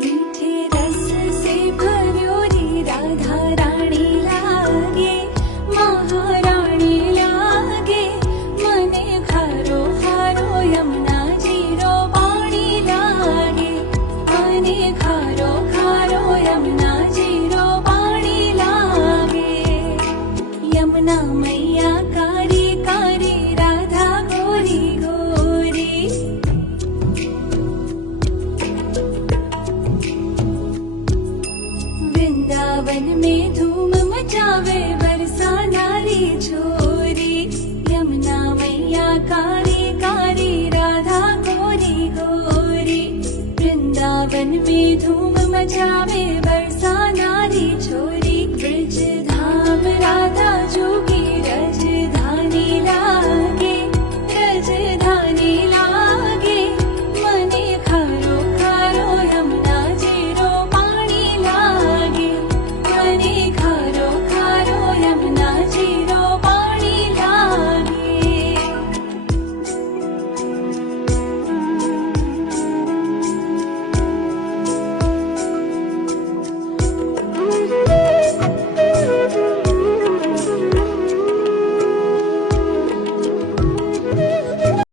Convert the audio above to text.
मीठे रस से भर्यो रे राधा राणी लागे, महाराणी लागे, मने खारो खारो यमुना जीरो पाणी लागे, मने खारो खारो यमुना जीरो पाणी लागे। यमुना मैया कारी कारी राधा गोरी गोरी, वृंदावन में धूम मचावे बरसा नारी छोरी। यमुना मैया कारी कारी राधा गोरी गोरी, वृंदावन में धूम मचावे बरसा नारी छोरी। ब्रज धाम राधा